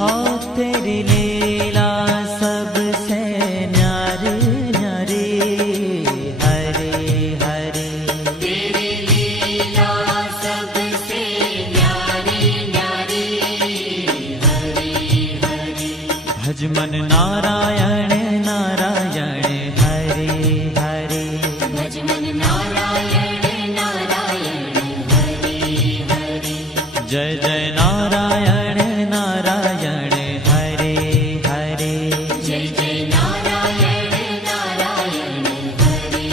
हाँ तेरी लीला सबसे न्यारी न्यारी, हरे हरे। तेरी लीला सबसे न्यारी न्यारी, हरे हरे। भज मन नारायण नारायण, हरे हरे। भज मन नारायण नारायण, हरे हरे। जय जय नारायण नारायण, हरे हरे। जय जय नारायण नारायण, हरे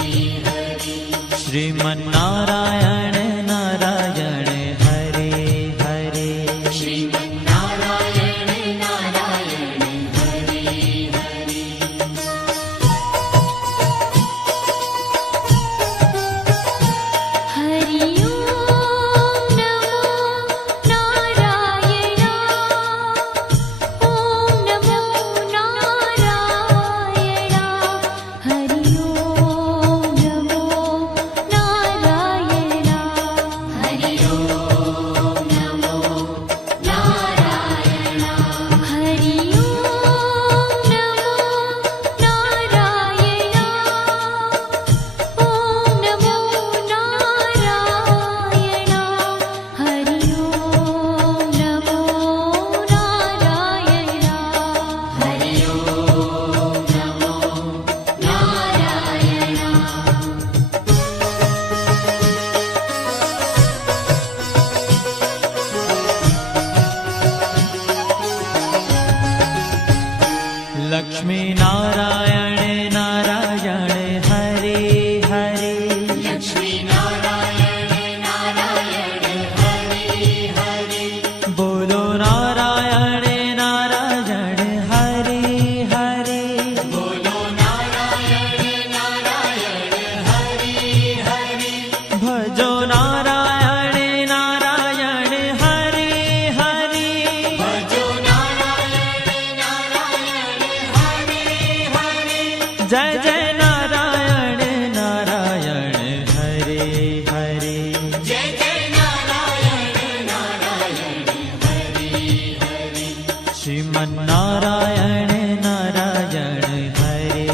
हरे। श्रीमन नारायण नारायण, हरे हरे। श्रीमन नारायण नारायण, हरे हरे। हरि ओम नमो नारायण, ओम नमो नारायण। हरि ओम नमो नारायण, हरि ओम नमो नारायण। हरि ओम नमो नारायण, ओम नमो नारायण। हरि ओम नमो नारायण, हरि ओम नमो नारायण। लक्ष्मी नारायण नारायण, हरे हरे। लक्ष्मी नारायण नारायण, हरे हरे। बोलो नारायण नारायण, हरे हरे। बोलो नारायण नारायण, हरे हरे। भजो नारायण नारायण, हरे हरे। भजो नारायण नारायण, हरे हरे। जय जय नारायण नारायण, हरे हरे। जय जय नारायण नारायण, हरे हरे। श्रीमन नारायण नारायण, हरे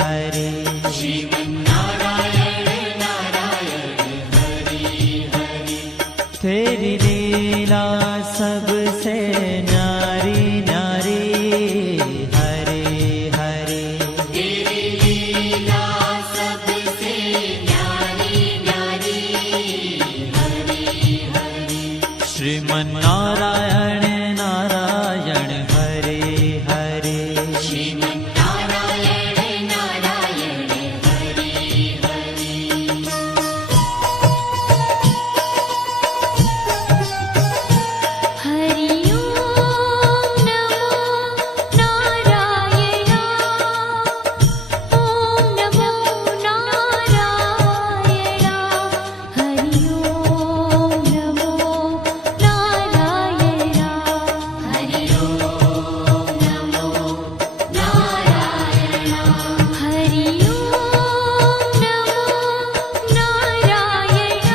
हरे। श्रीमन नारायण नारायण, हरे हरे। तेरी लीला सबसे न्यारी न्यारी, हरे हरे। तेरी लीला सबसे न्यारी न्यारी, हरे हरे। श्रीमन नारायण नारायण, हरे हरे। श्रीमन नारायण नारायण, हरे हरे। हरि ओम नमो नारायण, ओम नमो नारायण। हरि ओम नमो नारायण, हरि ओम नमो नारायण। हरि ओम नमो नारायण,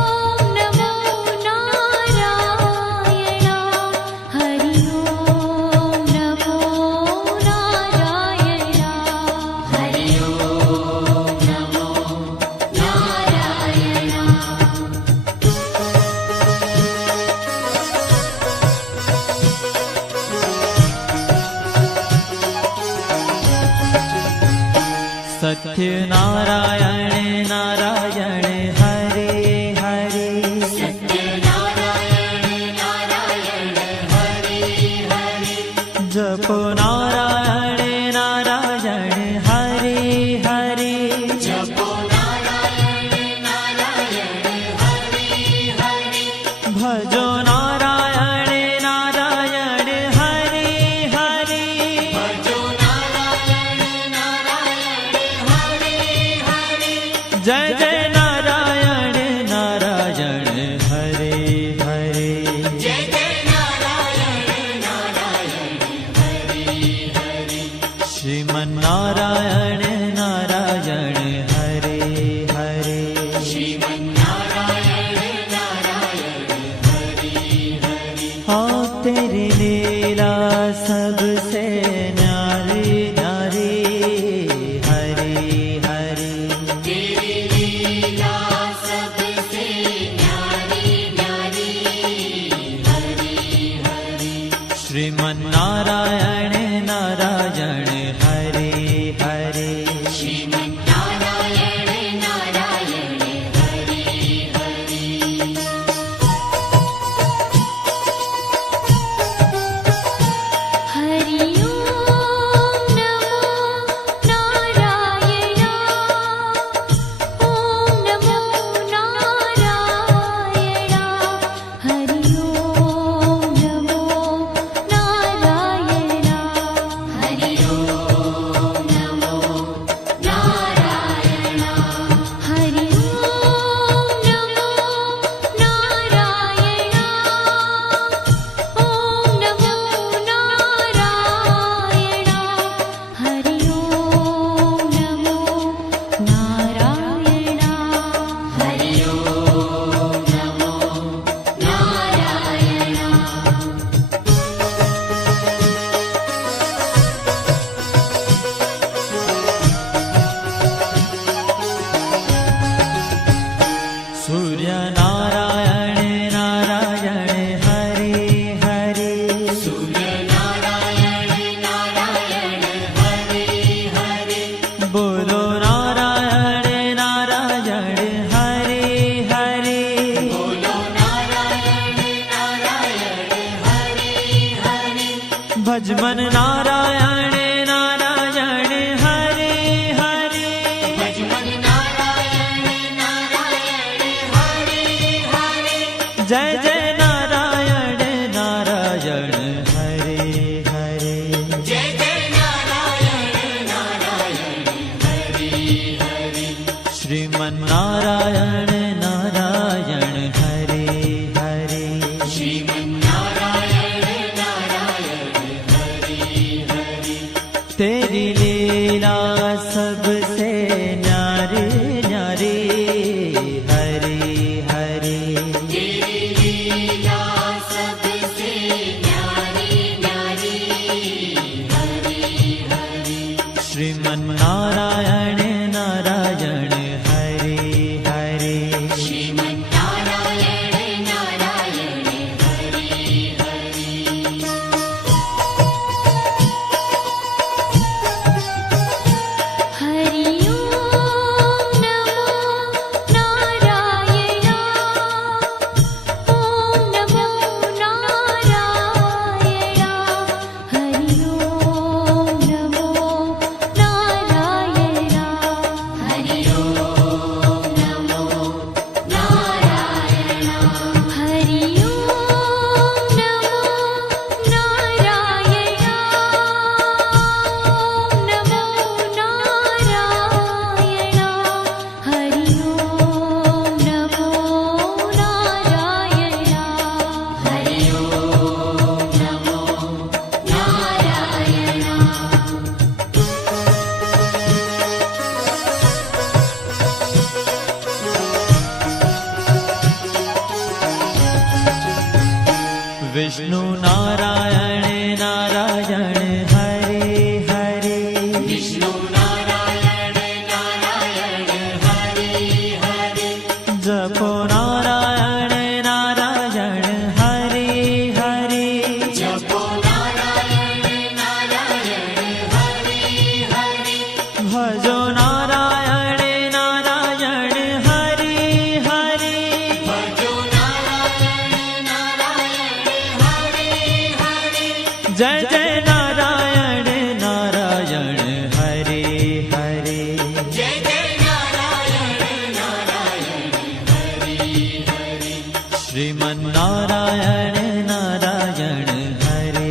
ओम नमो नारायण। हरि ओम नमो नारायण, हरि ओम नमो सत्य नारायण नारायण, हरे हरे। सत्य नारायण नारायण, हरे हरे। जपो नारायण नारायण, हरे हरे। जपो नारायण नारायण, हरे हरे। भजो नारायण नारायण, हरे हरे। भजो नारायण नारायण, हरे हरे। जय जय नारायण नारायण, हरे हरे। जय जय नारायण नारायण, हरे हरे। श्रीमन नारायण नारायण, हरे हरे। श्रीमन नारायण नारायण, हरे तेरी लीला सबसे न्यारी न्यारी हरि हरि तेरी लीला सबसे न्यारी न्यारी हरि हरि श्रीमन्नारायण नारायण हरि हरि श्रीमन्नारायण नारायण हरि हरि हरि ओम नमो नारायण ओम नमो नारायण हरि ओम नमो नारायण हरि ओम नमो नारायण हरि ओम नमो नारायण ओम नमो नारायण हरि ओम नमो नारायण हरि ओम नमो नारायण सूर्य नारायण नारायण हरि हरि सूर्य नारायण नारायण हरि हरि बोलो नारायण नारायण हरि हरि बोलो नारायण नारायण हरि हरि भजमन नारायण नारायण हरि हरि भजमन नारायण नारायण हरि हरि जय जय नारायण नारायण हरि हरि जय जय नारायण नारायण हरि हरि श्रीमन्नारायण नारायण हरि हरि श्रीमन्नारायण नारायण हरि हरि तेरी लीला सबसे न्यारी न्यारी हरि हरि तेरी लीला सबसे न्यारी न्यारी हरि हरि श्रीमन्नारायण नारायण हरि हरि श्रीमन्नारायण नारायण हरि हरि हरि ओम नमो नारायण ओम नमो नारायण हरि ओम नमो नारायण हरि ओम नमो नारायण हरि ओम नमो नारायण ओम नमो नारायण हरि ओम नमो नारायण हरि ओम नमो नारायण विष्णु नारायण नारायण हरि हरि विष्णु नारायण नारायण हरि हरि जपो नारायण नारायण हरि हरि जपो नारायण नारायण हरि हरि भजो नारायण नारायण हरि हरि भजो नारायण नारायण हरि हरि जय जय नारायण नारायण हरि हरि जय जय नारायण नारायण हरि हरि श्रीमन्नारायण नारायण हरि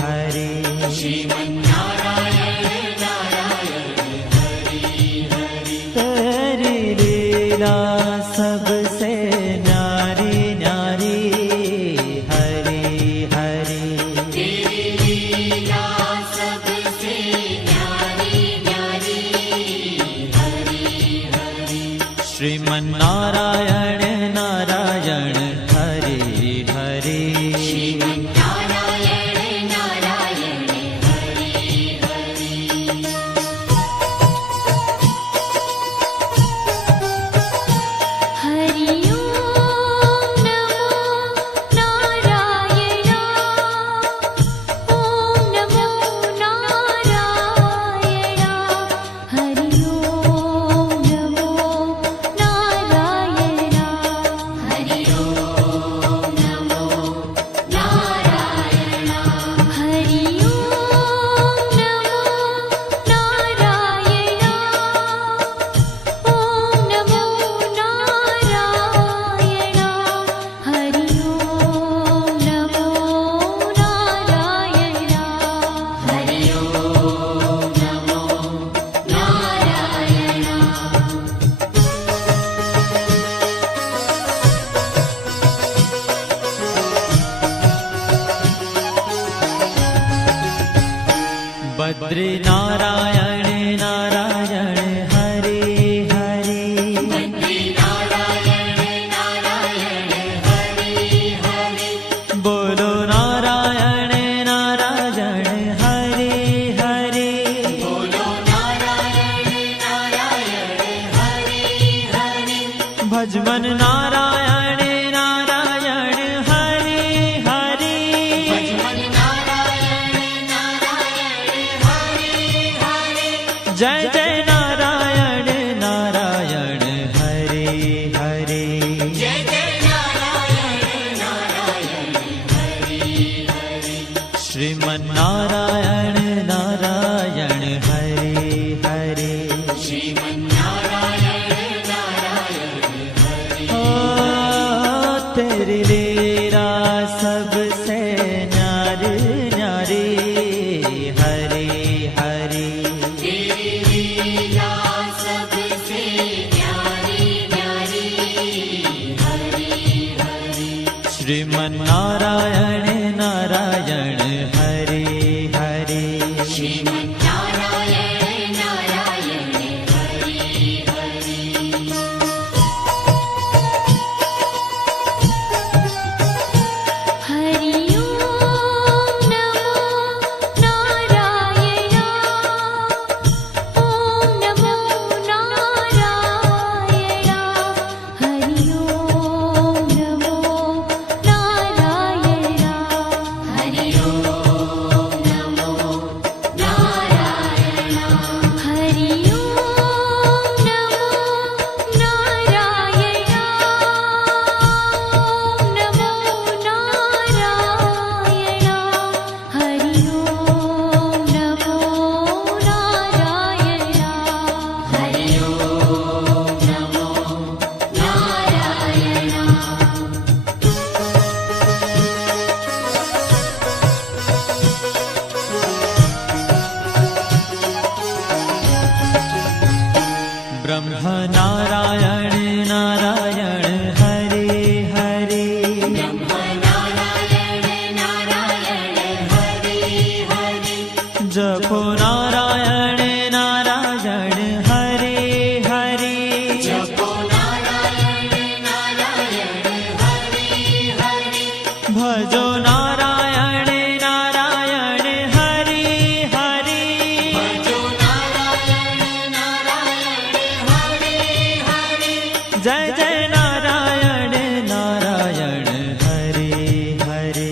हरि श्रीमन्नारायण नारायण हरि हरि तेरी लीला सबसे न्यारी न्यारी हरि हरि तेरी लीला सबसे न्यारी न्यारी हरि हरि श्रीमन्नारायण नारायण हरि हरि बद्री नारायण नारायण हरे हरे बद्री नारायण नारायण हरे हरे बोलो नारायण नारायण हरे हरे बोलो नारायण नारायण हरे हरे भजमन नारायण नारायण हरे हरे भजमन नारायण नारायण हरे हरे जय जय नारायण नारायण हरे हरे जय जय नारायण नारायण हरे हरे श्रीमन नारायण नारायण हरे हरे श्रीमन्नारायण नारायण हरे ओ तेरी लीला सबसे न्यारी न्यारी हरे हरे तेरी लीला सबसे न्यारी न्यारी हरे हरे श्रीमन नारायण नारायण हरे हरे श्रीमन्नारायण नारायण हरे हरे हरि ओम नमो नारायण ओम नमो नारायण हरि ओम नमो नारायण हरि ओम नमो नारायण हरि ओम नमो नारायण ओम नमो नारायण हरि ओम नमो नारायण हरि ओम नमो नारायण ब्रह्म नारायण नारायण हरे हरे ब्रह्मनारायण नारायण हरे हरे जपो नारायण नारायण हरे हरे जपो नारायण नारायण हरे हरे भजो नारायण नारायण हरे हरे भजो नारायण नारायण हरे हरे जय जय नारायण नारायण हरे हरे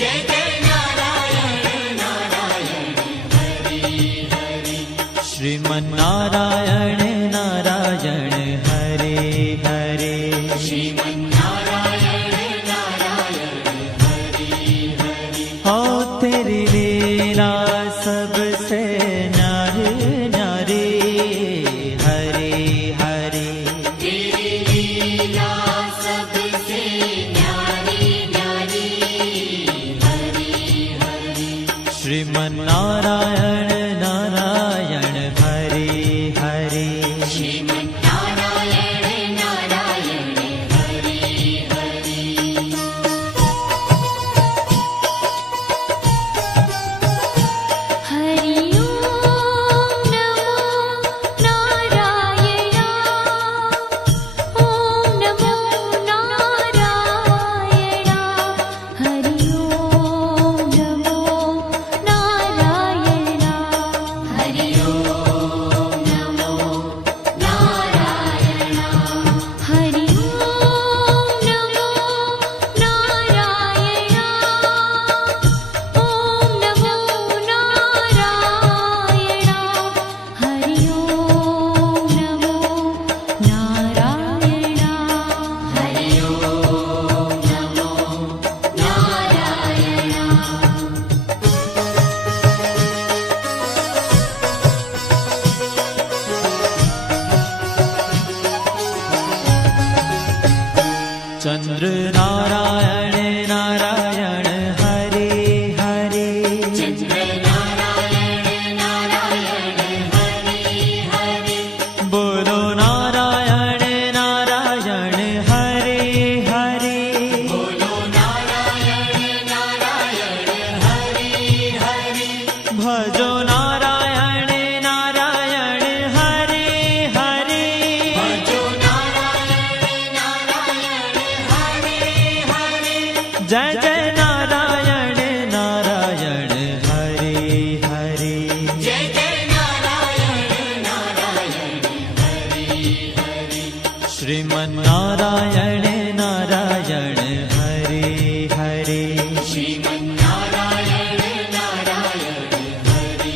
जय जय नारायण नारायण हरे हरे श्रीमन नारायण नारायण हरे हरे श्रीमन्नारायण नारायण हरे हरे हो तेरी लीला सबसे न्यारी न्यारी हरे हरे तेरी लीला सबसे न्यारी न्यारी हरे हरे श्रीमन नारायण नारायण हरे हरे श्रीमन्नारायण नारायण हरे हरे हरि ओम नमो नारायण ओम नमो नारायण हरि ओम नमो नारायण जय जय नारायण नारायण हरे हरे जय जय नारायण नारायण हरि हरि श्रीमन्नारायण नारायण हरे हरे श्रीमन्नारायण नारायण हरि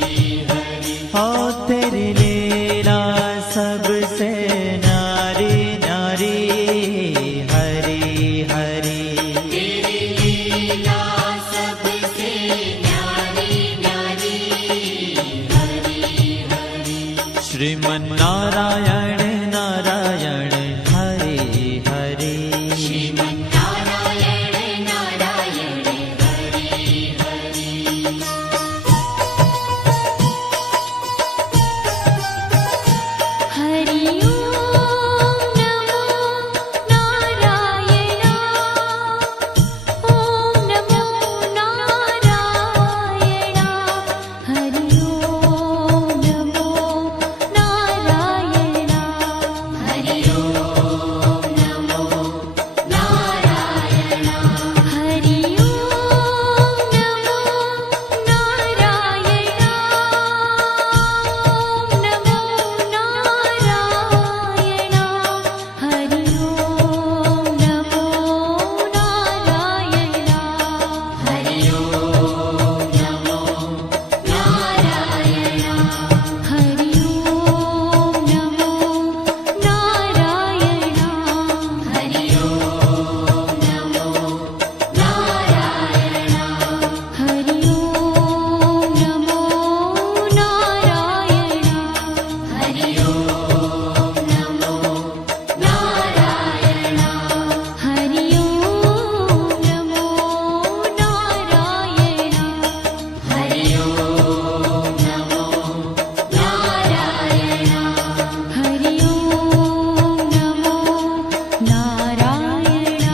हरि हो तेरी लीला सबसे न्यारी न्यारी हरी हरी तेरी लीला सबसे न्यारी न्यारी हरि हरि श्रीमन्नारायण नारायण हरे हरे श्रीमन्नारायण नारायण हरि हरि हरि ओम नमो नारायण ओम नमो नारायण हरि ओम नमो नारायण हरि ओम नमो नारायण हरि ओम नमो नारायण ओम नमो नारायण हरि ओम नमो नारायण हरि ओम नमो नारायण हरि ओम नमो नारायण हरि ओम नमो नारायण हरि ओम नमो नारायण हरि ओम नमो नारायण हरि ओम नमो नारायण हरि ओम नमो नारायण हरि ओम नमो नारायण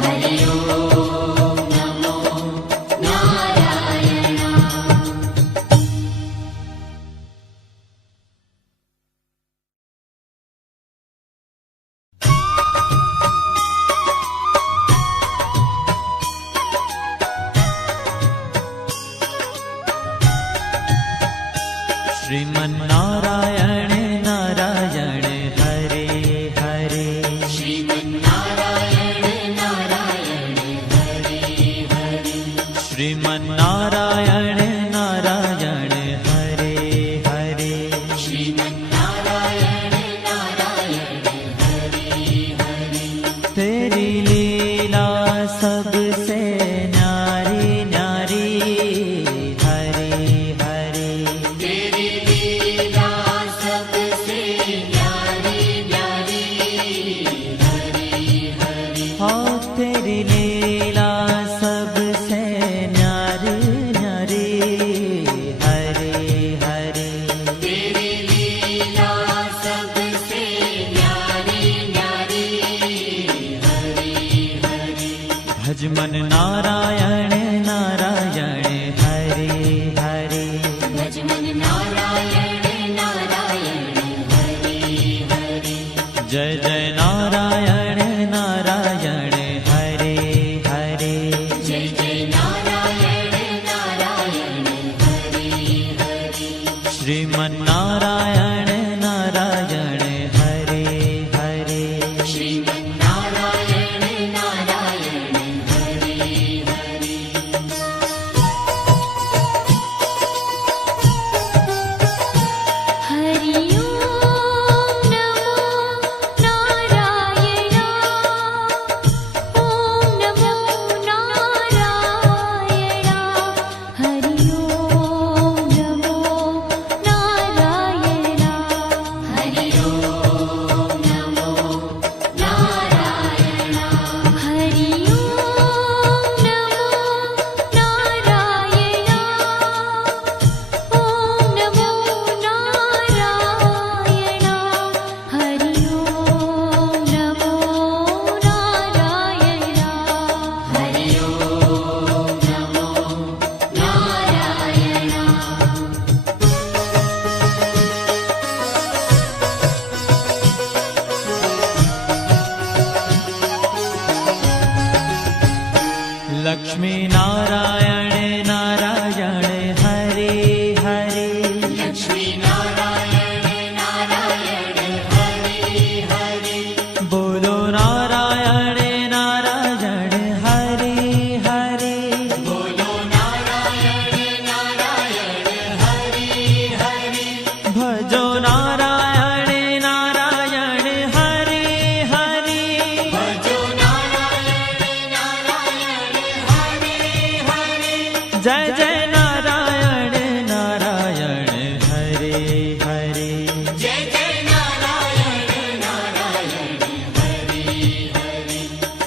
हरि ओम नमो नारायण श्रीमन्नारायण नारायण हरे हरे श्रीमन्नारायण नारायण हरि हरि श्रीमन्नारायण नारायण हरे हरे श्रीमन्नारायण नारायण हरि हरि तेरी लीला सबसे न्यारी न्यारी हरे हरे तेरी लीला सबसे न्यारी न्यारी हरि हरि हो तेरी लीला सबसे न्यारी न्यारी हरे हरे तेरी लीला सबसे न्यारी न्यारी हरि हरि भजमन नारायण नारायण हरे हरे भजमन नारायण नारायण हरि हरि जय जय नारायण नारायण हरे हरे जय जय नारायण नारायण हरि हरि श्रीमन्नारायण नारायण हरे हरे श्रीमन्नारायण नारायण हरि हरि लक्ष्मी नारायण नारायण हरे हरे लक्ष्मी नारायण नारायण हरे हरे बोलो नारायण नारायण हरे हरे बोलो नारायण नारायण हरे हरे भजो नारायण नारायण हरे हरे भजो नारायण नारायण हरे हरे जय जय नारायण नारायण हरे हरे जय जय नारायण नारायण हरे हरे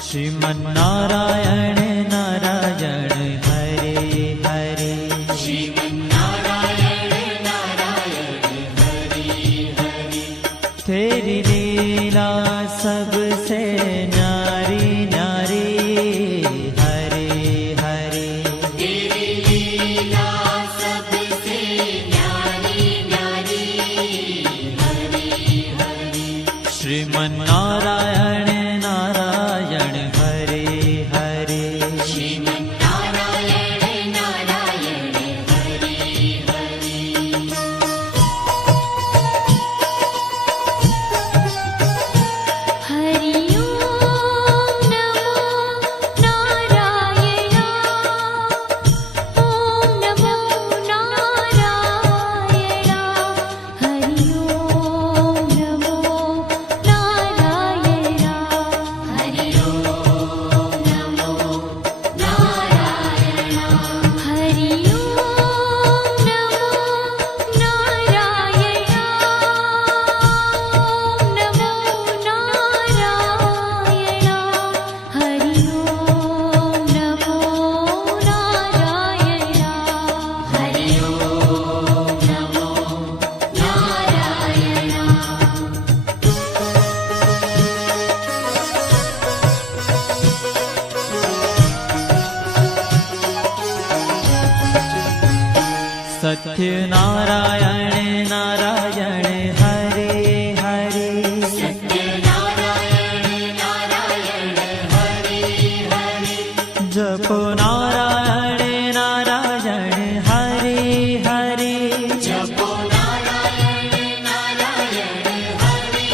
श्रीमन्नारायण नारायण हरे हरे श्रीमन्नारायण नारायण हरे हरे तेरी लीला सबसे न्यारी न्यारी हरे हरे तेरी लीला सबसे न्यारी न्यारी हरे हरे श्रीमन्नारायण नारायण हरे हरे श्रीमन्नारायण नारायण हरे हरे हरि ओम नमो नारायण ओम नमो नारायण हरि ओम नमो नारायण हरि ओम नमो नारायण हरि ओम नमो नारायण ओम नमो नारायण हरि ओम नमो नारायण हरि ओम नमो नारायण सत्य नारायण नारायण हरे हरे सत्य नारायण नारायण हरे हरे जपो नारायण नारायण हरे हरे जपो नारायण नारायण हरे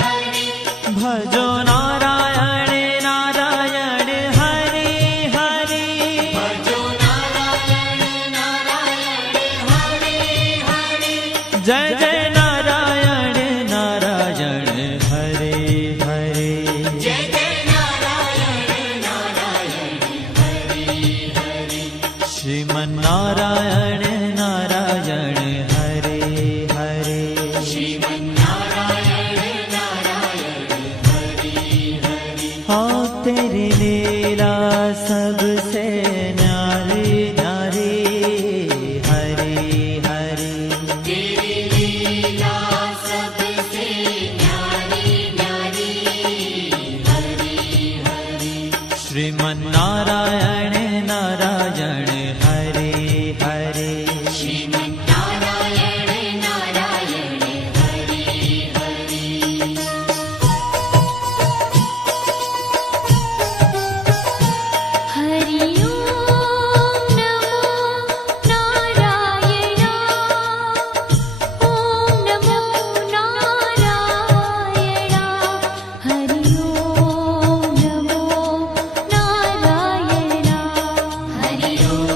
हरे भजो नारायण नारायण हरे हरे भजो नारायण नारायण हरे हरे जय जय नारायण नारायण हरे हरे जय जय नारायण नारायण हरे हरे श्रीमन्नारायण नारायण हरे हरे श्रीमन्नारायण नारायण हरे हरे हाँ तेरी लीला सबसे न्यारी न्यारी हरे हरे तेरी लीला सबसे न्यारी न्यारी हरे हरे श्रीमन्नारायण नारायण हरे हरे श्रीमन्नारायण नारायण हरे हरे हरि ओम नमो नारायण ओम नमो नारायण हरि ओम नमो नारायण हरि ओम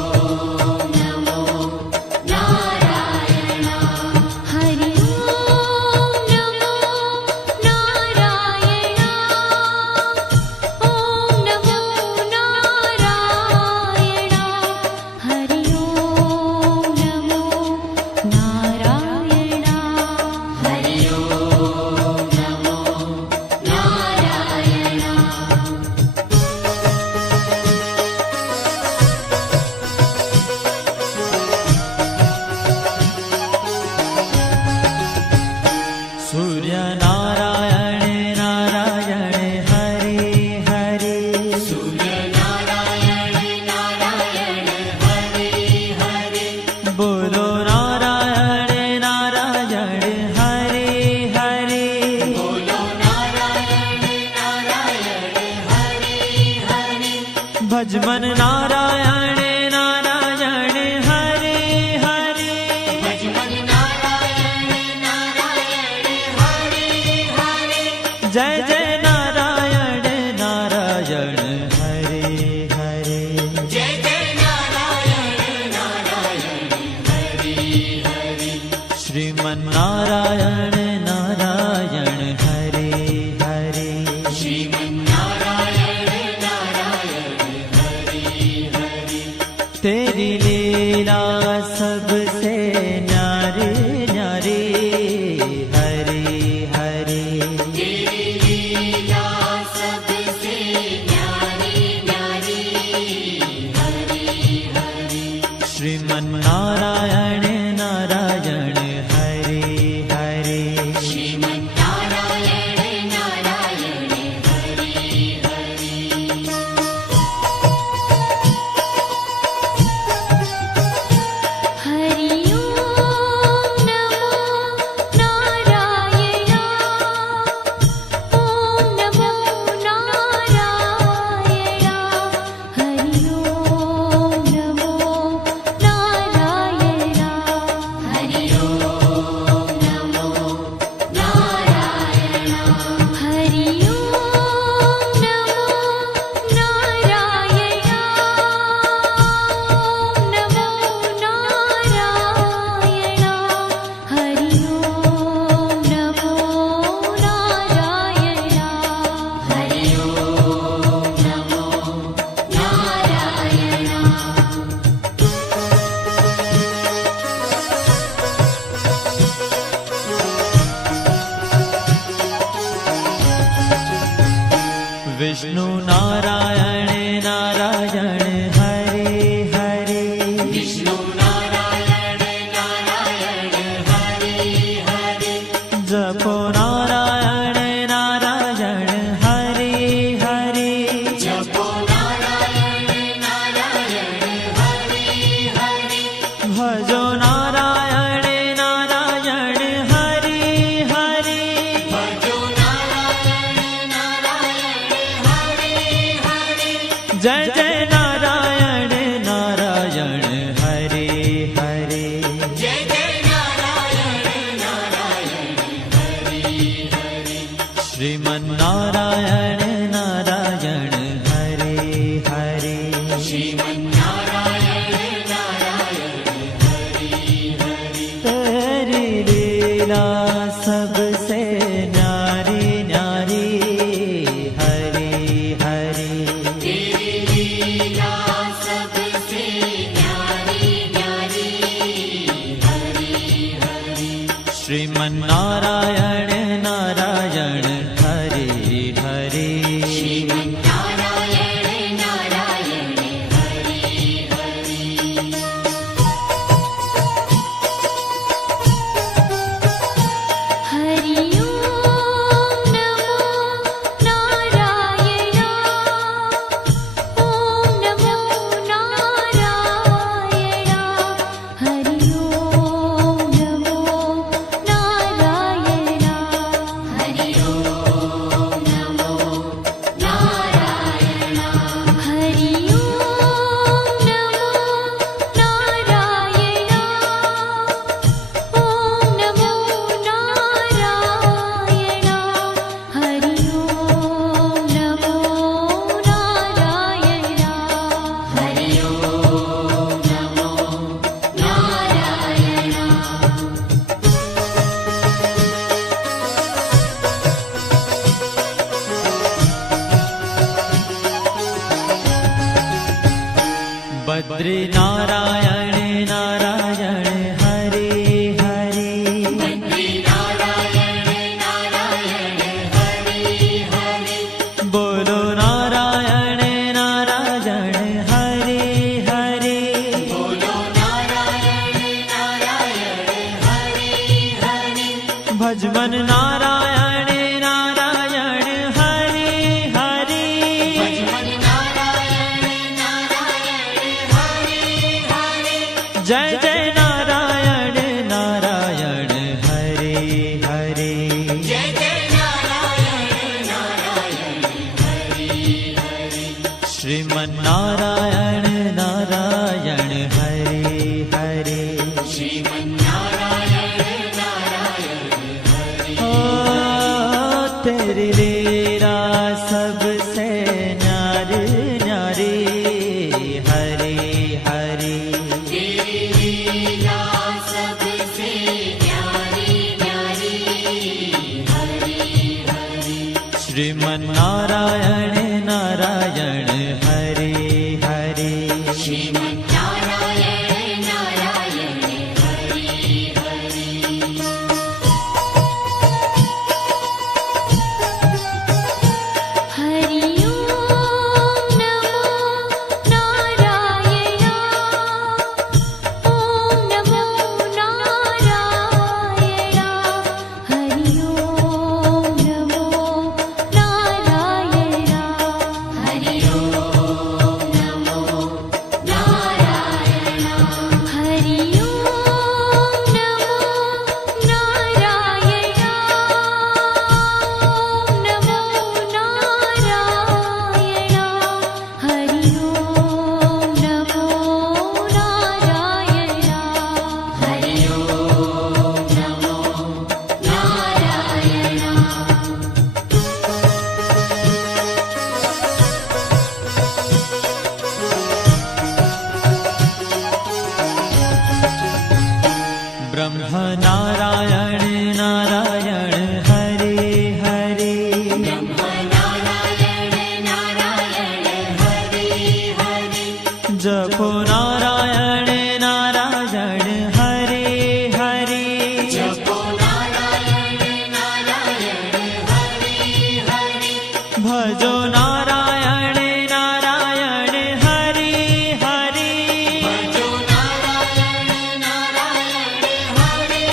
નારાયણ નારાયણ હરે હરે ભજમન નારાયણ નારાયણ હરે હરે જય જય નારાયણ નારાયણ હરે હરે જય જય નારાયણ નારાયણ હરે હરે શ્રીમન નારાયણ નારાયણ હરે હરે શ્રીમન નારાયણ નારાયણ હરે હરે तेरी लीला सबसे न्यारी न्यारी हरे हरे तेरी लीला सबसे न्यारी न्यारी हरे हरे श्रीमन नारायण नारायण हरे हरे श्रीमन नारायण नारायण हरे हरे हरि ओम नमो नारायण ओम नमो नारायण हरि ओम नमो नारायण हरि ओम नमो नारायण हरि ओम नमो नारायण ओम नमो नारायण हरि ओम नमो नारायण हरि ओम नमो नारायण विष्णु नारायण नारायण हरे हरे विष्णु नारायण नारायण हरे हरे जपो नारायण नारायण हरे हरे जपो नारायण नारायण हरे हरे भजो नारायण नारायण हरे हरे भजो नारायण नारायण हरे हरे जय जय नारायण नारायण हरे हरे जय जय नारायण नारायण हरे हरे श्रीमन नारायण नारायण हरे हरे श्रीमन नारायण नारायण हरे हरे तेरी लीला सबसे न्यारी न्यारी हरे हरे तेरी लीला सबसे न्यारी न्यारी हरे हरे श्रीमन नारायण नारायण हरे हरे श्रीमन नारायण नारायण हरे हरे हरि ओम नमो नारायण ओम नमो नारायण हरि ओम नमो नारायण हरि ओम नमो नारायण हरि ओम नमो नारायण ओम नमो नारायण हरि ओम नमो नारायण हरि ओम नमो नारायण बद्री नारायण नारायण हरे हरे बद्री नारायण नारायण हरे हरे बोलो नारायण नारायण हरे हरे बोलो नारायण नारायण हरे हरे भजमन नारायण नारायण हरे हरे भजमन नारायण नारायण हरे हरे जय जय नारायण नारायण हरे हरे जय जय नारायण नारायण हरे हरे श्रीमन नारायण श्रीमन्नारायण नारायण हरि हरि हरि ओम नमो नारायण ओम नमो नारायण हरि ओम नमो नारायण हरि ओम नमो नारायण हरि ओम नमो नारायण ओम नमो नारायण हरि ओम नमो नारायण हरि ओम नमो नारायण ब्रह्म नारायण नारायण हरे हरे नारायण नारायण हरि हरि जपो नारायण नारायण हरे हरे जपो नारायण नारायण हरि हरि भजो नारायण नारायण हरे हरे भजो नारायण नारायण हरि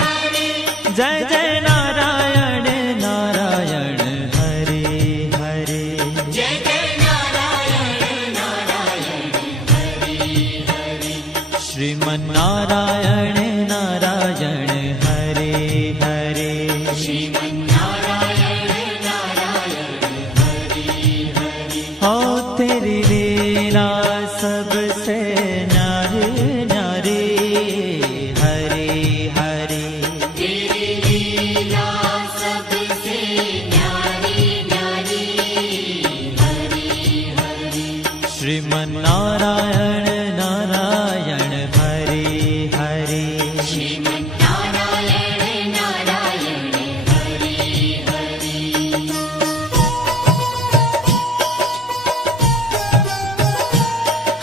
हरि जय जय नारायण नारायण हरे हरे जय जय नारायण नारायण हरि हरि श्रीमन्नारायण नारायण हरे हरे श्रीमन्नारायण नारायण हरि हरि हो तेरी लीला सबसे न्यारी न्यारी हरे हरे तेरी लीला सबसे न्यारी न्यारी हरि हरि श्रीमन्नारायण नारायण हरे हरे श्रीमन्नारायण नारायण हरि हरि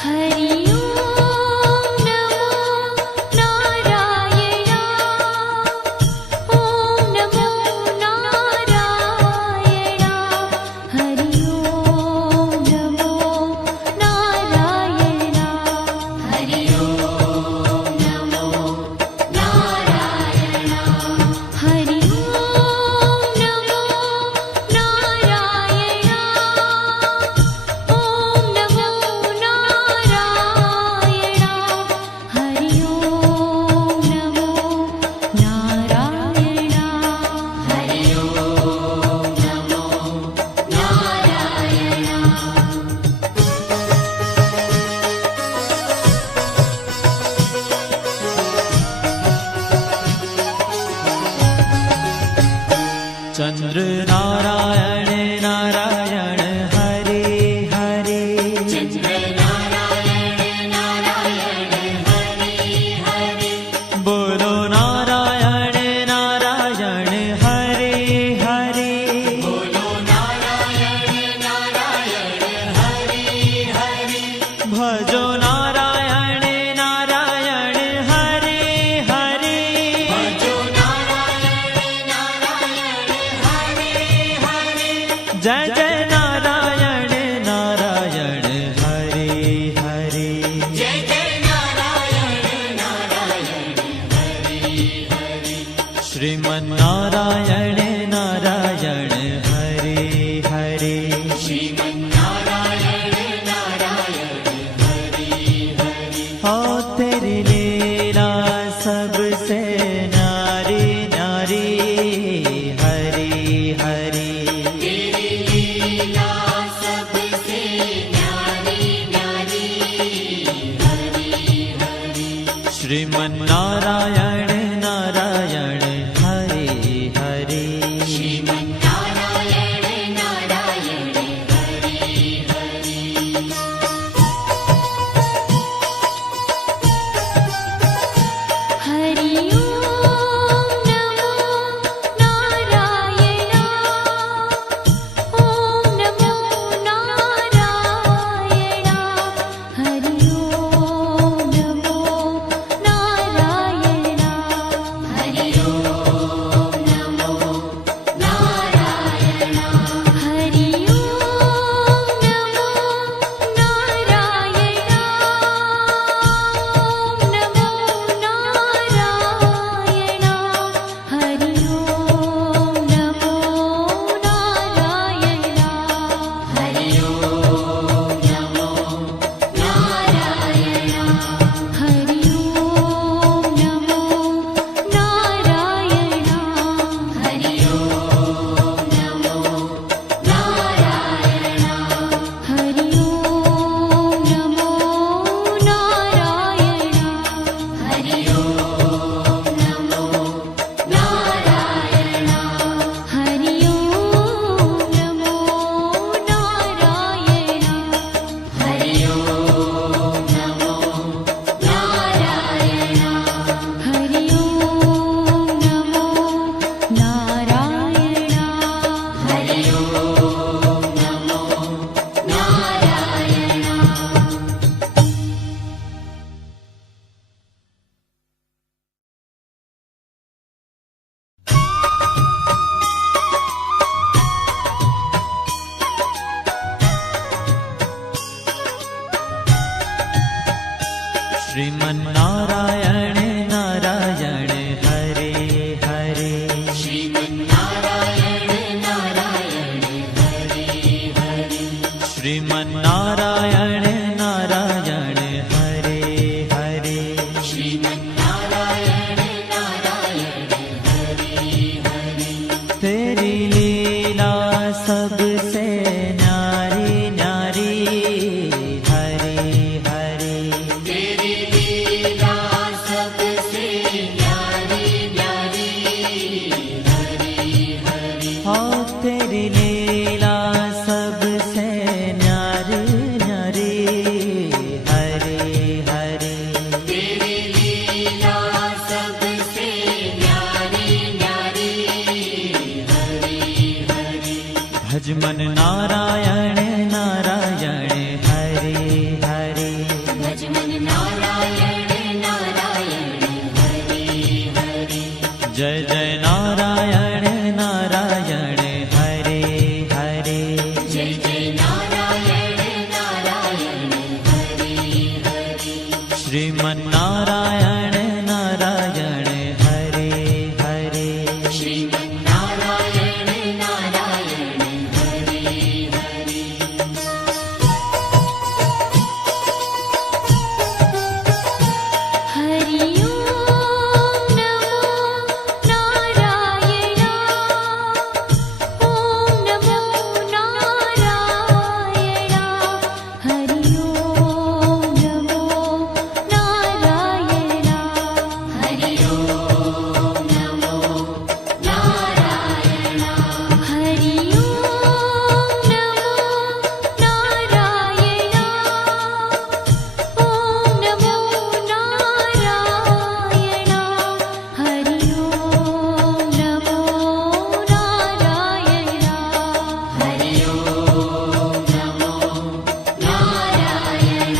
हरि ओम नमो नारायण ओम नमो नारायण हरि ओम नमो नारायण हरि ओम नमो नारायण हरि ओम नमो नारायण ओम नमो नारायण हरि ओम नमो नारायण हरि ओम नमो नारायण चंद्र नारायण नारायण हरे हरे चन्द्र नारायण नारायण हरि हरि बोलो नारायण नारायण हरे हरे बोलो नारायण नारायण हरि हरि भजो नारायण नारायण हरे हरे भजो नारायण नारायण हरि हरि जय जय नारायण नारायण हरे हरे जय जय नारायण नारायण हरि हरि श्रीमन्नारायण नारायण हरे हरे श्रीमन्नारायण नारायण हरि हरि हो तेरी लीला सबसे न्यारी न्यारी हरे हरे तेरी लीला सबसे न्यारी न्यारी हरि हरि श्रीमन्नारायण नारायण हरे हरे श्रीमन्नारायण नारायण हरि हरि हरि ओम नमो नारायण ओम नमो नारायण हरि श्रीमन्नारायण नारायण हरे हरे श्रीमन्नारायण नारायण हरे हरे श्रीमन्नारायण नारायण हरे हरे श्रीमन्नारायण नारायण हरे हरे तेरी लीला सबसे न्यारी न्यारी हरे हरे तेरी लीला सबसे न्यारी न्यारी हरे हरे हाँ तेरी लीला सबसे न्यारी न्यारी हरे हरे तेरी लीला सबसे न्यारी न्यारी हरे हरे भजमन नारायण नारायण हरे हरे भजमन नारायण नारायण हरे हरे जय जय नारायण नारायण हरे हरे जय जय नारायण नारायण हरे हरे श्रीमन्नारायण नारायण हरे हरे श्रीमन्नारायण नारायण हरे हरे हरि ओम नमो नारायण ओम नमो नारायण हरि ओम नमो नारायण हरि ओम नमो नारायण हरि ओम नमो नारायण ओम नमो नारायण हरि ओम नमो नारायण हरि ओम नमो नारायण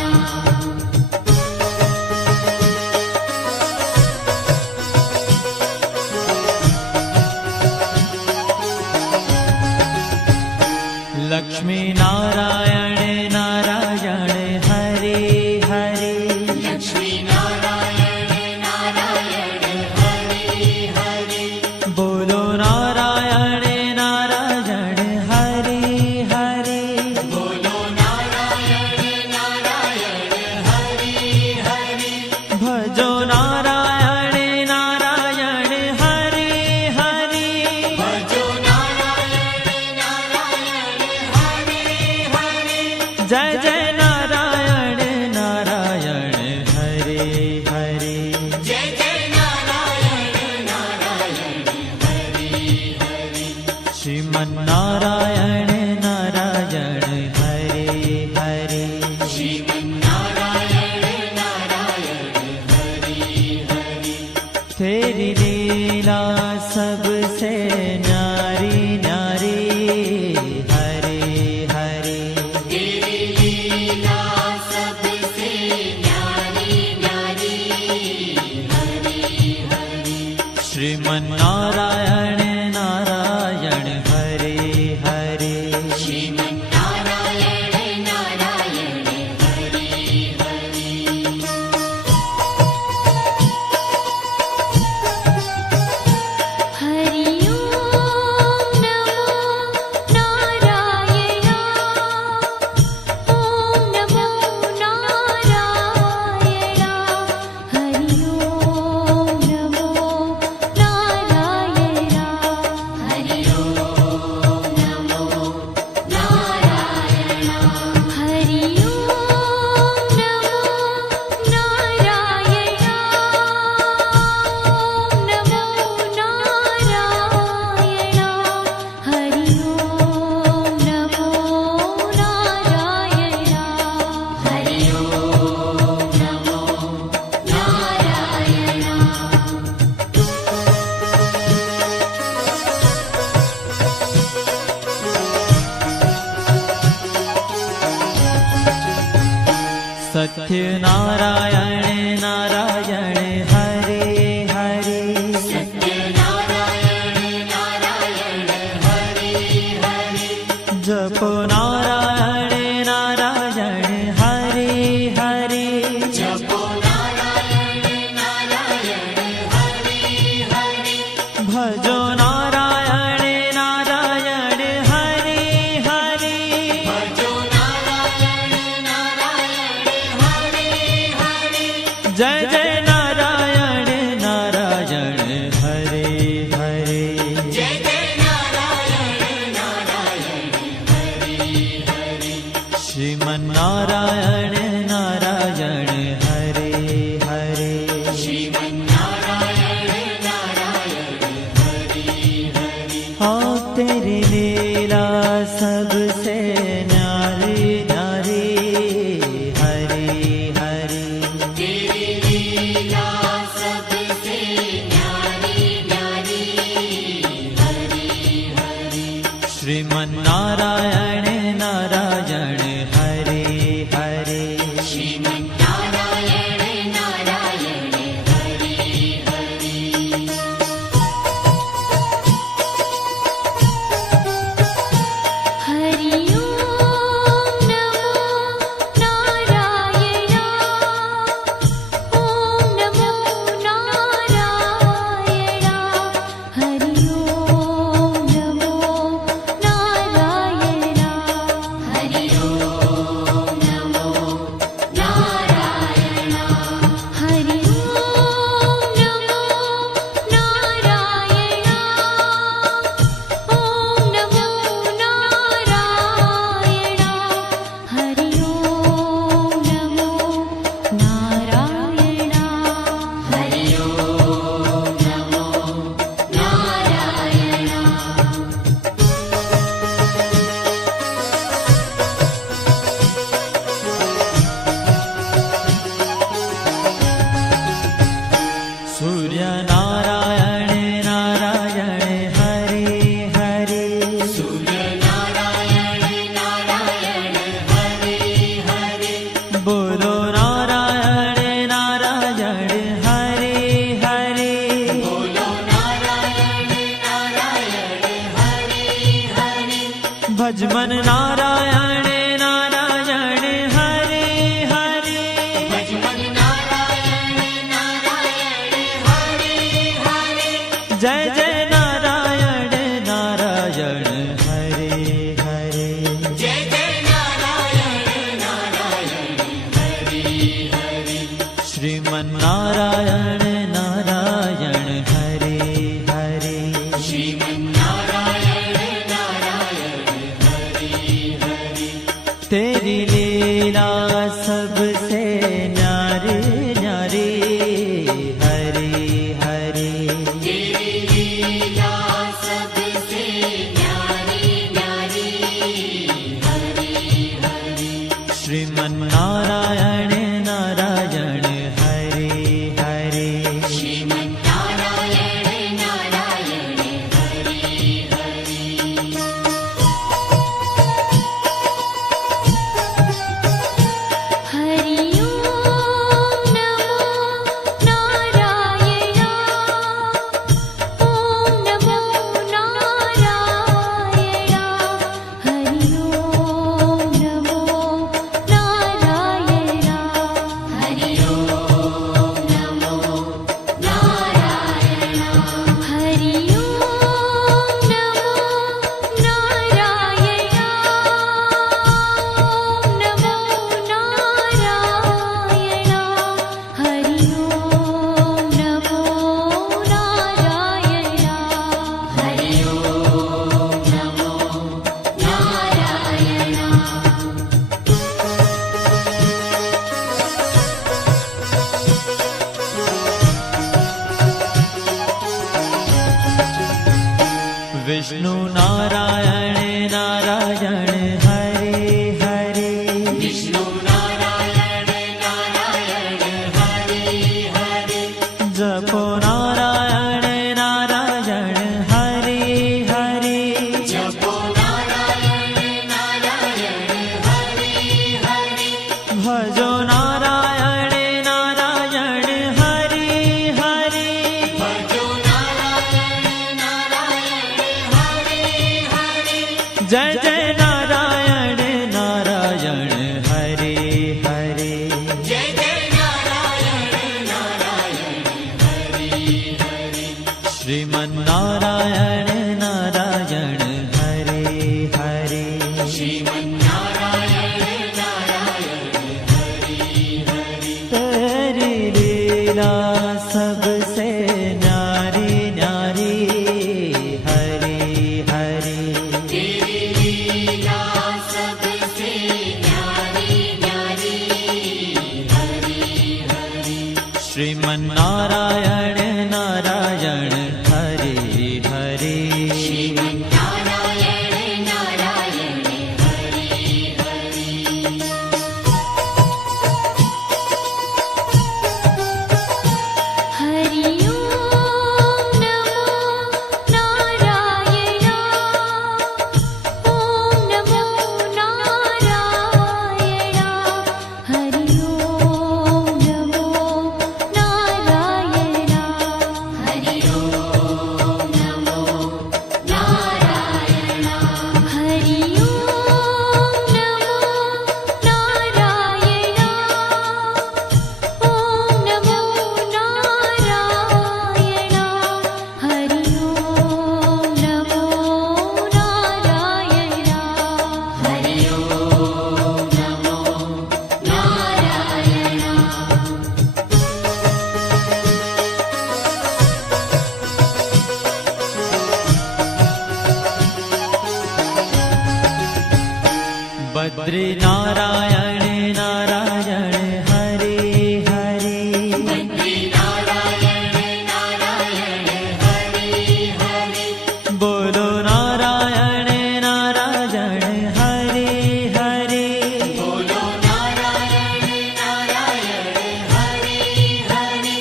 लक्ष्मी नारायण नारायण हरे हरे लक्ष्मी नारायण नारायण हरे हरे बोलो नारायण नारायण हरे हरे बोलो नारायण नारायण हरे हरे भजो नारायण नारायण हरे हरे भजो नारायण नारायण हरे हरे जय जय नारायण नारायण हरे हरे जय जय नारायण नारायण हरे हरे श्रीमन्नारायण नारायण हरे हरे श्रीमन्नारायण नारायण हरे हरे तेरी लीला सबसे न्यारी न्यारी हरे हरे तेरी लीला सबसे न्यारी न्यारी हरे हरे श्रीमन्नारायण नारायण हरे हरे श्रीमन्नारायण नारायण हरे हरे हरि ओम नमो नारायण ओम नमो नारायण हरि ओम नमो नारायण हरि ओम नमो नारायण हरि ओम नमो नारायण ओम नमो नारायण हरि ओम नमो नारायण हरि ओम नमो नारायण सत्य नारायण नारायण हरे हरे सत्य नारायण नारायण हरे हरे जपो नारायण नारायण हरे हरे जपो नारायण जय जय नारायण नारायण हरे हरे जय जय नारायण नारायण हरि हरि श्रीमन्नारायण नारायण हरे हरे श्रीमन्नारायण नारायण हरि हरि हाँ तेरी लीला सबसे न्यारी न्यारी हरे हरे तेरी लीला सबसे न्यारी न्यारी हरि हरि श्रीमन्नारायण नारायण हरे हरे श्रीमन्नारायण नारायण हरि हरि हरि ओम नमो नारायण ओम नमो नारायण हरि ओम नमो नारायण हरि ओम नमो नारायण हरि ओम नमो नारायण ओम नमो नारायण हरि ओम नमो नारायण हरि ओम नमो नारायण सूर्य नारायण नारायण हरे हरे सूर्य नारायण नारायण हरि हरि बोलो नारायण नारायण हरे हरे बोलो नारायण नारायण हरि हरि भजमन नारायण नारायण हरे हरे भजमन नारायण नारायण हरि हरि जय जय नारायण नारायण हरे हरे जय जय नारायण नारायण हरि हरि श्रीमन्नारायण नारायण हरे हरे श्रीमन्नारायण नारायण हरि हरि तेरी लीला सबसे न्यारी न्यारी हरे हरे तेरी लीला सबसे न्यारी न्यारी हरि हरि श्रीमन्नारायण नारायण हरे हरे लीला सबसे न्यारी न्यारी हरि हरि तेरी लीला सबसे न्यारी न्यारी हरि हरि श्रीमन्नारायण नारायण हरि हरि श्रीमन्नारायण नारायण हरि हरि हरि ओम नमो नारायण ओम नमो नारायण हरि ओम नमो नारायण हरि ओम नमो नारायण हरि ओम नमो नारायण ओम नमो नारायण हरि ओम नमो नारायण हरि ओम नमो नारायण बद्री नारायण नारायण हरि हरि बद्री नारायण नारायण हरि हरि बोलो नारायण नारायण हरि हरि बोलो नारायण नारायण हरि हरि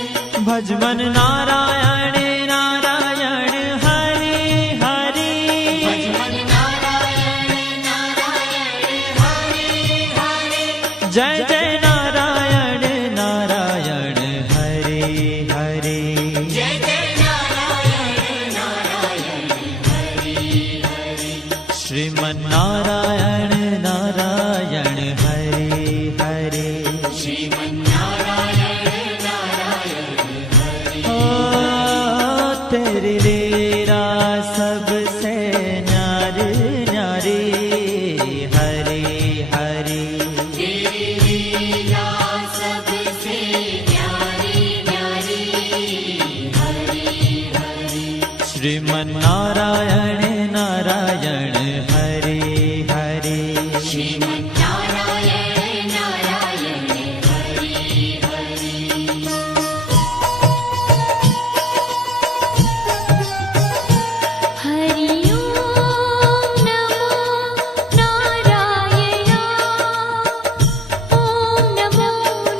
भजमन नारायण नारायण हरि हरि भजमन नारायण नारायण हरि हरि जय जय नारायण नारायण हरि हरि जय जय नारायण नारायण हरि हरि श्रीमन्नारायण नारायण हरि हरि श्रीमन्नारायण नारायण हरि ओ तेरी लीला सबसे न्यारी न्यारी हरि हरि तेरी लीला सबसे न्यारी न्यारी हरि हरि श्रीमन्नारायण नारायण हरि हरि श्रीमन्नारायण नारायण हरि हरि हरि ओम नमो नारायण ओम नमो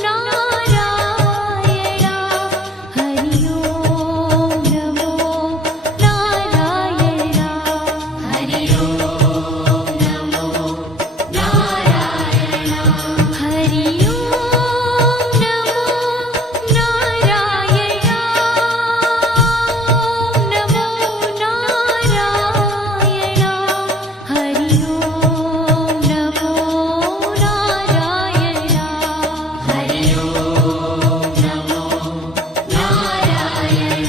नारायण हरि ओम नमो नारायण हरि ओम नमो नारायण हरि ओम नमो नारायण ओम नमो नारायण हरि ओम नमो नारायण हरि ओम नमो नारायण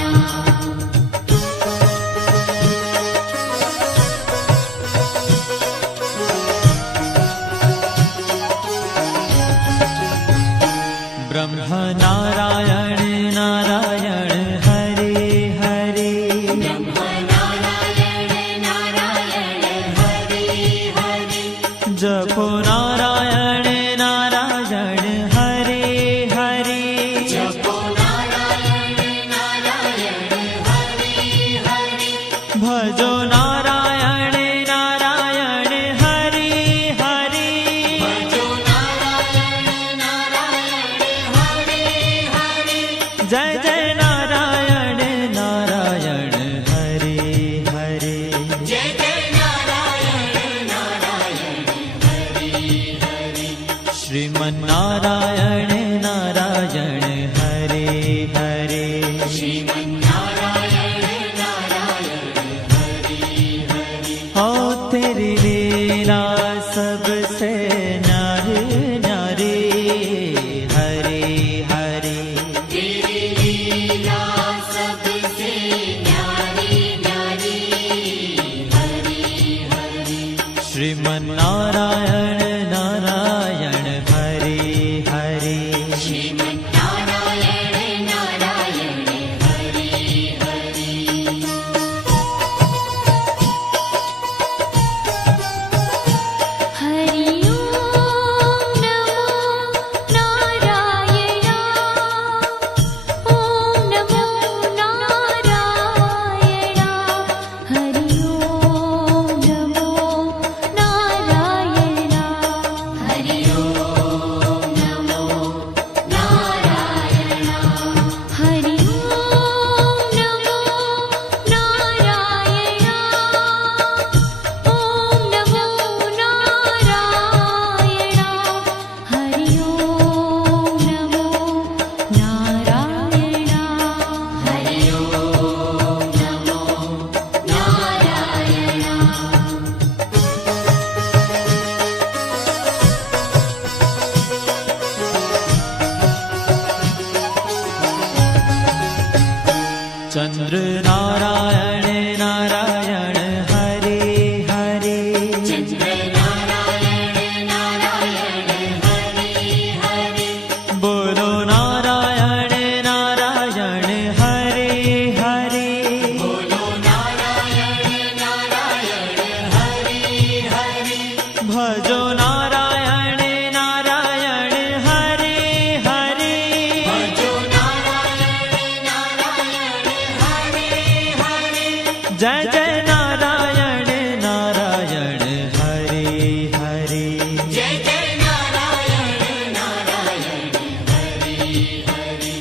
ब्रह्म नारायण नारायण हरि हरि ब्रह्म नारायण नारायण हरि हरि जपो नारायण नारायण हरि हरि जपो नारायण नारायण हरि हरि भजो नारायण नारायण हरि हरि भजो नारायण नारायण हरि हरि जय जय चंद्र नारायण नारायण हरे हरे चंद्र नारायण नारायण हरे हरे बोलो नारायण नारायण हरे हरे बोलो नारायण नारायण हरे हरे भजो नारायण नारायण हरे हरे भजो नारायण नारायण हरे हरे जय जय नारायण नारायण हरे हरे जय जय नारायण नारायण हरे हरे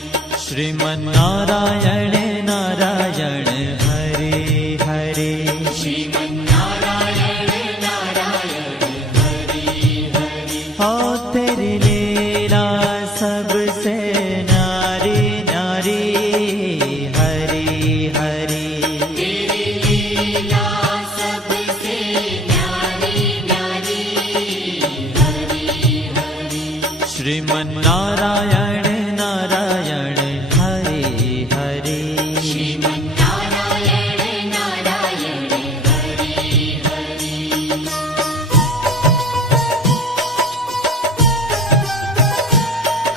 श्रीमन्नारायण नारायण हरे हरे श्रीमन्नारायण नारायण हरे हरे हो तेरी लीला सबसे न्यारी न्यारी हरी हरी तेरी लीला सबसे न्यारी न्यारी हरि हरि श्रीमन्नारायण नारायण हरे हरे श्रीमन्नारायण नारायण हरि हरि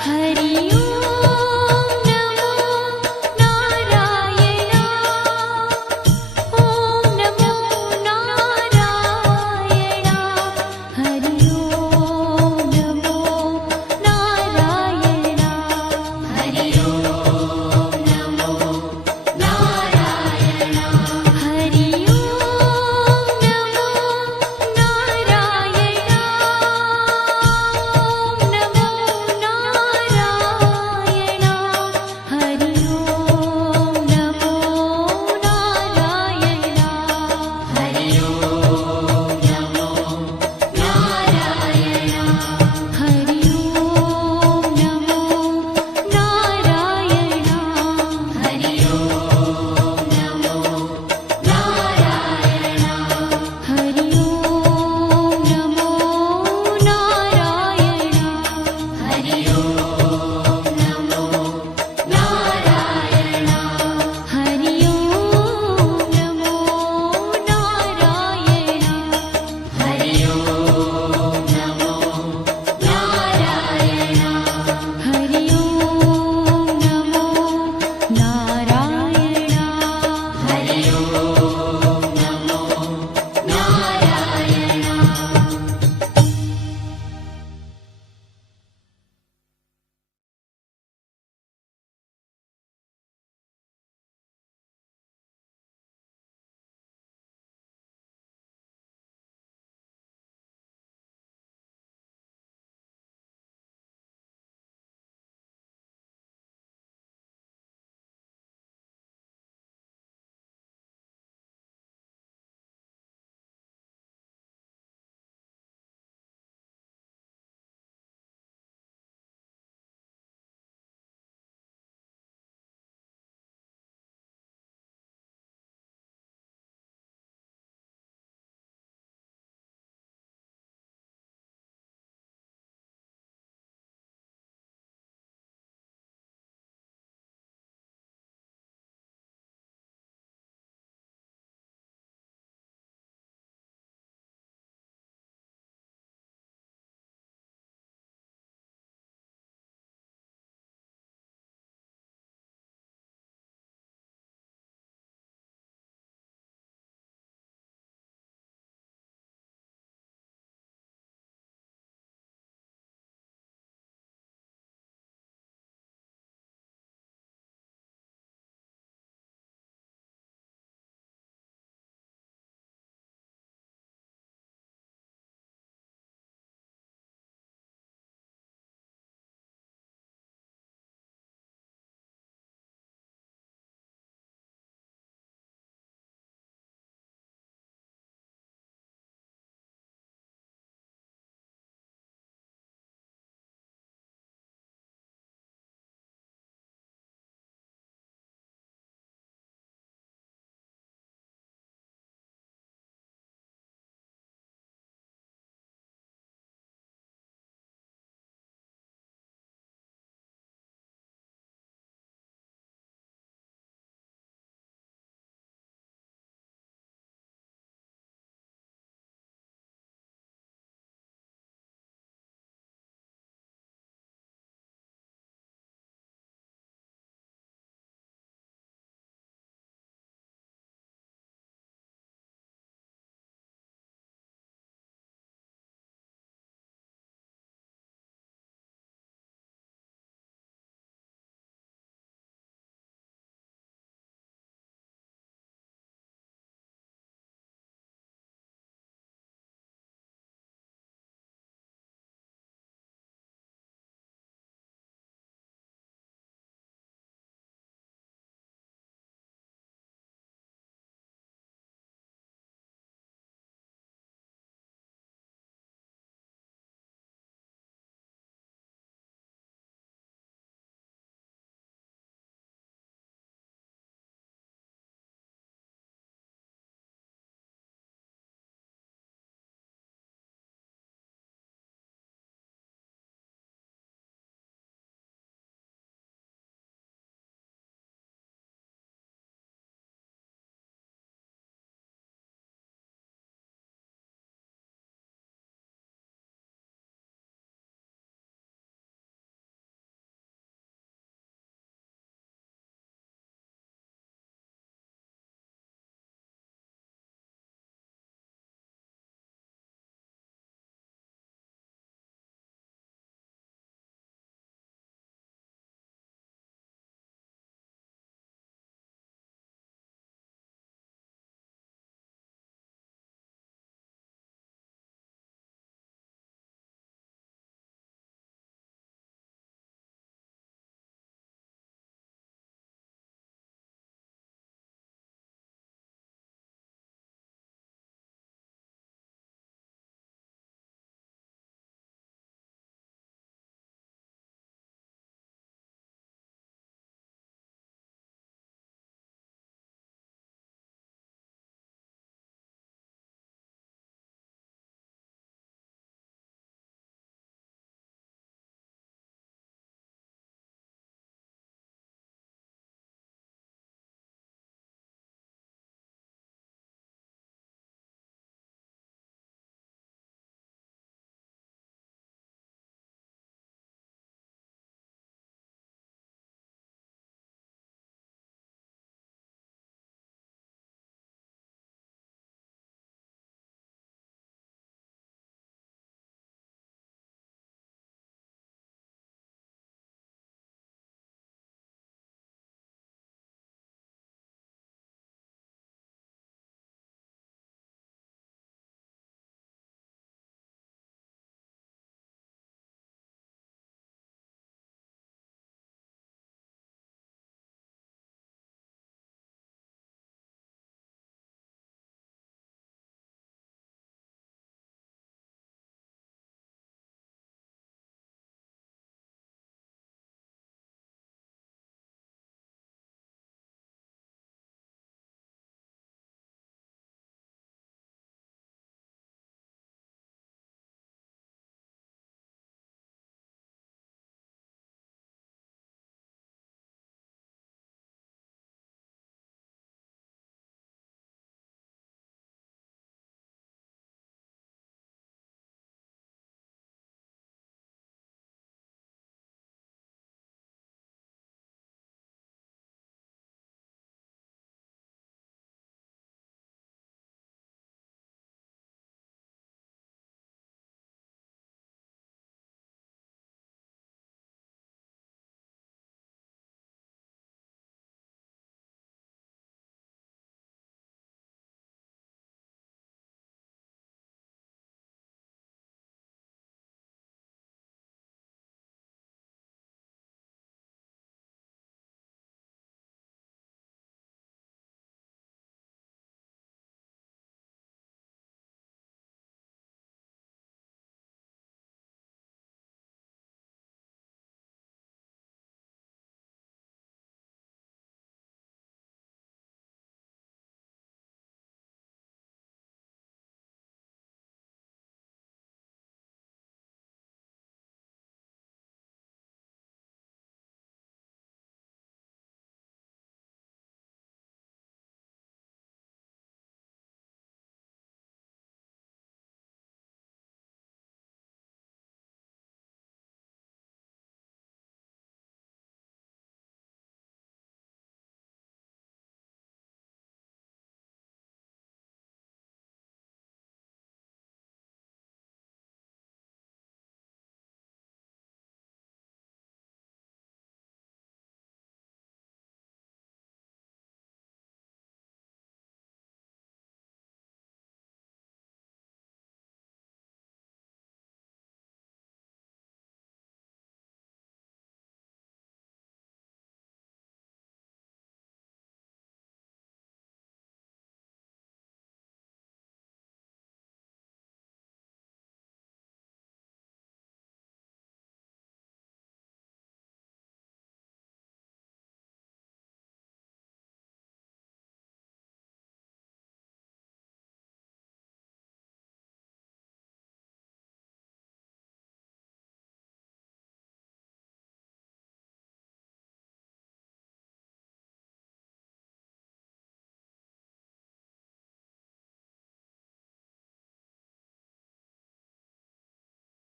हरि ओम